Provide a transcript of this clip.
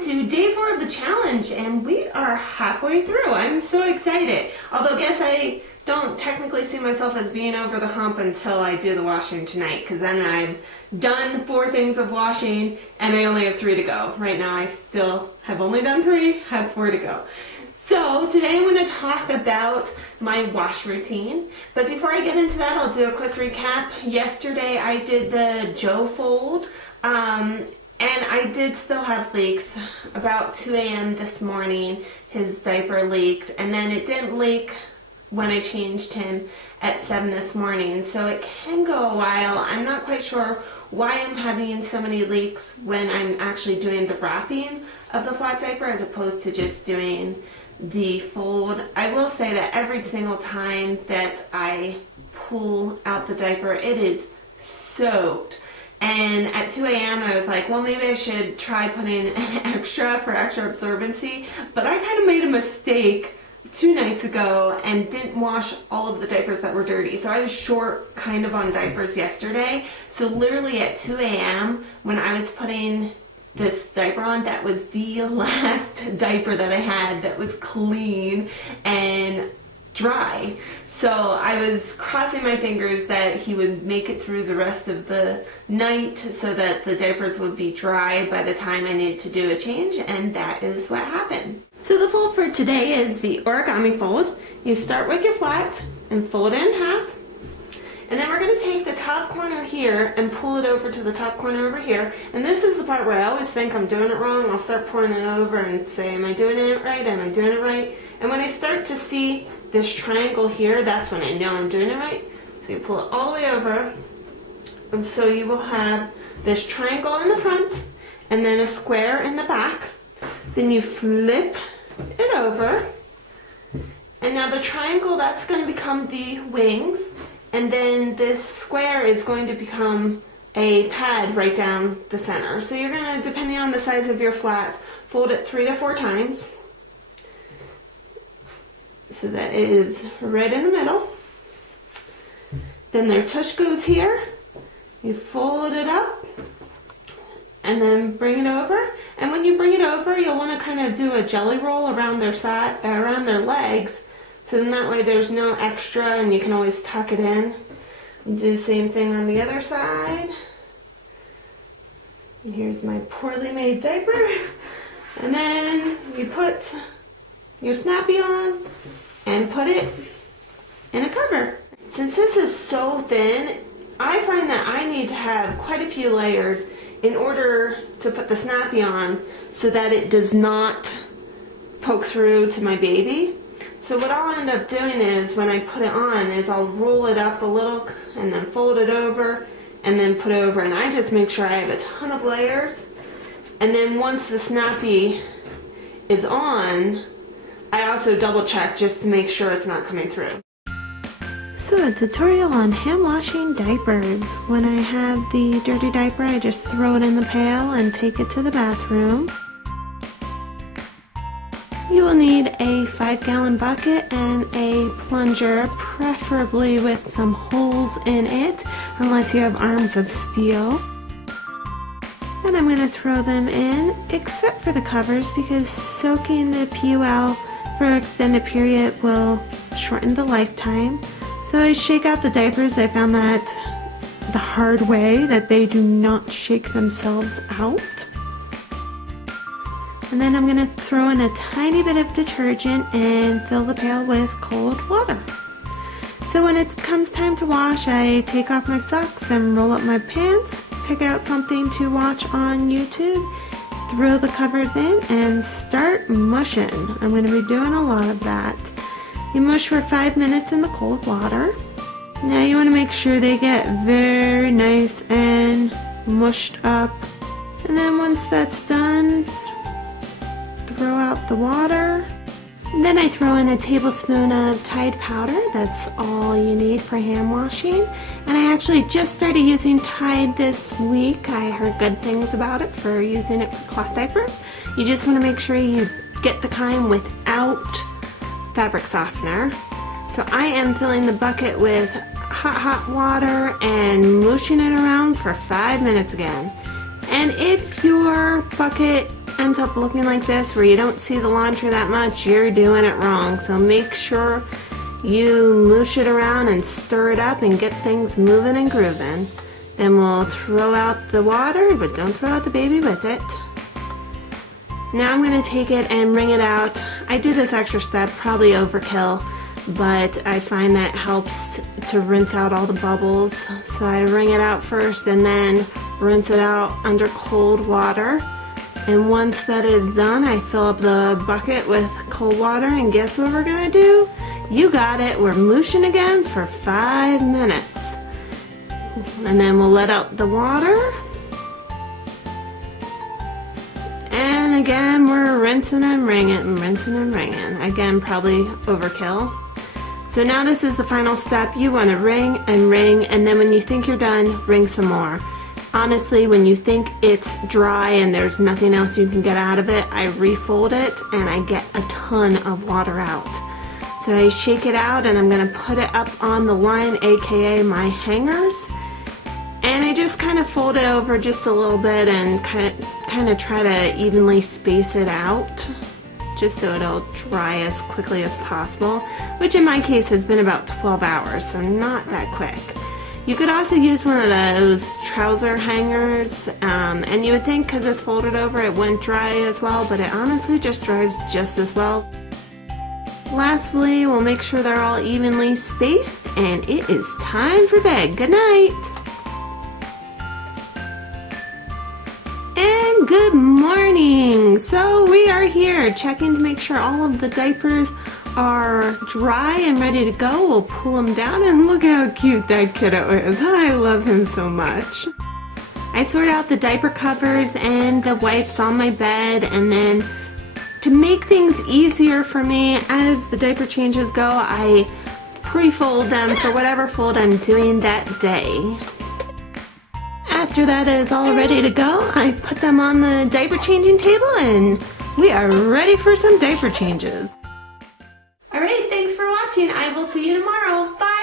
welcome to day 4 of the challenge, and we are halfway through. I'm so excited. Although I guess I don't technically see myself as being over the hump until I do the washing tonight, because then I'm done 4 things of washing and I only have 3 to go. Right now I still have only done 3, have 4 to go. So today I'm going to talk about my wash routine, but before I get into that, I'll do a quick recap. Yesterday I did the Joe fold, and I did still have leaks. About 2 a.m. this morning his diaper leaked, and then it didn't leak when I changed him at 7 this morning, so it can go a while. I'm not quite sure why I'm having so many leaks when I'm actually doing the wrapping of the flat diaper as opposed to just doing the fold. I will say that every single time that I pull out the diaper, it is soaked. And at 2 a.m. I was like, well, maybe I should try putting an extra for extra absorbency, but I kind of made a mistake 2 nights ago and didn't wash all of the diapers that were dirty. So I was short kind of on diapers yesterday. So literally at 2 a.m. when I was putting this diaper on, that was the last diaper that I had that was clean and dry. So I was crossing my fingers that he would make it through the rest of the night so that the diapers would be dry by the time I needed to do a change, and that is what happened. So the fold for today is the origami fold. You start with your flat and fold it in half, and then we're going to take the top corner here and pull it over to the top corner over here. And this is the part where I always think I'm doing it wrong. I'll start pulling it over and say, am I doing it right? Am I doing it right? And when I start to see this triangle here, that's when I know I'm doing it right. So you pull it all the way over, and so you will have this triangle in the front and then a square in the back. Then you flip it over, and now the triangle, that's going to become the wings, and then this square is going to become a pad right down the center. So you're going to, depending on the size of your flat, fold it 3 to 4 times so that it is right in the middle. Then their tush goes here. You fold it up and then bring it over. And when you bring it over, you'll want to kind of do a jelly roll around their side, around their legs, so then that way there's no extra and you can always tuck it in. And do the same thing on the other side. And here's my poorly made diaper. And then you put your snappy on and put it in a cover. Since this is so thin, I find that I need to have quite a few layers in order to put the snappy on so that it does not poke through to my baby. So what I'll end up doing is, when I put it on, is I'll roll it up a little and then fold it over and then put it over, and I just make sure I have a ton of layers. And then once the snappy is on, I also double check just to make sure it's not coming through. So a tutorial on hand washing diapers. When I have the dirty diaper, I just throw it in the pail and take it to the bathroom. You will need a 5-gallon bucket and a plunger, preferably with some holes in it, unless you have arms of steel. And I'm going to throw them in, except for the covers, because soaking the PUL for an extended period will shorten the lifetime. So I shake out the diapers. I found that the hard way, that they do not shake themselves out. And then I'm going to throw in a tiny bit of detergent and fill the pail with cold water. So when it comes time to wash, I take off my socks and roll up my pants, pick out something to watch on YouTube, throw the covers in, and start mushing. I'm going to be doing a lot of that. You mush for 5 minutes in the cold water. Now you want to make sure they get very nice and mushed up. And then once that's done, throw out the water. And then I throw in a tablespoon of Tide powder. That's all you need for hand washing. And I actually just started using Tide this week. I heard good things about it for using it for cloth diapers. You just want to make sure you get the kind without fabric softener. So I am filling the bucket with hot water and mushing it around for 5 minutes again. And if your bucket ends up looking like this, where you don't see the laundry that much, you're doing it wrong. So make sure you moosh it around and stir it up and get things moving and grooving. Then we'll throw out the water, but don't throw out the baby with it. Now I'm going to take it and wring it out. I do this extra step, probably overkill, but I find that helps to rinse out all the bubbles. So I wring it out first and then rinse it out under cold water. And once that is done, I fill up the bucket with cold water, and guess what we're going to do? You got it, we're mooshing again for 5 minutes. And then we'll let out the water. And again, we're rinsing and wringing and rinsing and wringing. Again, probably overkill. So now this is the final step. You want to wring, and then when you think you're done, wring some more. Honestly, when you think it's dry and there's nothing else you can get out of it, I refold it and I get a ton of water out. So I shake it out and I'm going to put it up on the line, aka my hangers. And I just kind of fold it over just a little bit and kind of try to evenly space it out, just so it'll dry as quickly as possible, which in my case has been about 12 hours, so not that quick. You could also use one of those trouser hangers, and you would think because it's folded over it wouldn't dry as well, but it honestly just dries just as well. Lastly, we'll make sure they're all evenly spaced, and it is time for bed. Good night! And good morning! So we are here checking to make sure all of the diapers are dry and ready to go. We'll pull them down, and look how cute that kiddo is. I love him so much. I sort out the diaper covers and the wipes on my bed, and then to make things easier for me as the diaper changes go, I pre-fold them for whatever fold I'm doing that day. After that is all ready to go, I put them on the diaper changing table, and we are ready for some diaper changes. Alright, thanks for watching. I will see you tomorrow. Bye!